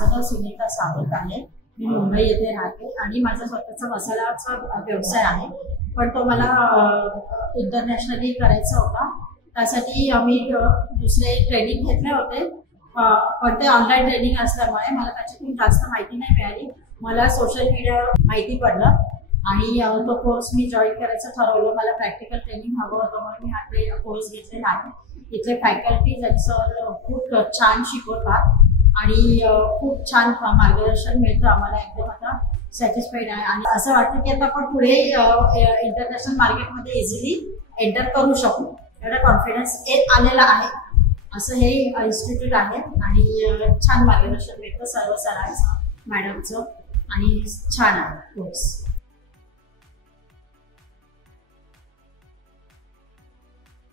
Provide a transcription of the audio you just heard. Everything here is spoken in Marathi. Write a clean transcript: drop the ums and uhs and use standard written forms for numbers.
माझं नाव सुनीता सावंत आहे। मी मुंबई येथे राहते आणि माझा स्वतःचा मसाल्याचा व्यवसाय आहे, पण तो मला इंटरनॅशनली करायचा होता। त्यासाठी आम्ही दुसरे ट्रेनिंग घेतले होते, पण ते ऑनलाईन ट्रेनिंग असल्यामुळे मला त्याच्यातून जास्त माहिती नाही मिळाली। मला सोशल मीडिया माहिती पडलं आणि तो कोर्स मी जॉईन करायचं ठरवलं। मला प्रॅक्टिकल ट्रेनिंग हवं होतं म्हणून मी हा कोर्स घेतलेला आहे। इथले फॅकल्टीज आणि सर खूप छान शिकवतात आणि खूप छान मार्गदर्शन मिळतं आम्हाला। एकदम आता सॅटिस्फाईड आहे आणि असं वाटतं की आता आपण पुढे इंटरनॅशनल मार्केटमध्ये इझिली एंटर करू शकू, एवढा कॉन्फिडन्स आलेला आहे। असं हे इन्स्टिट्यूट आहे आणि छान मार्गदर्शन मिळतं सर्व सरांचं, मॅडमचं आणि छान आहे कोर्स।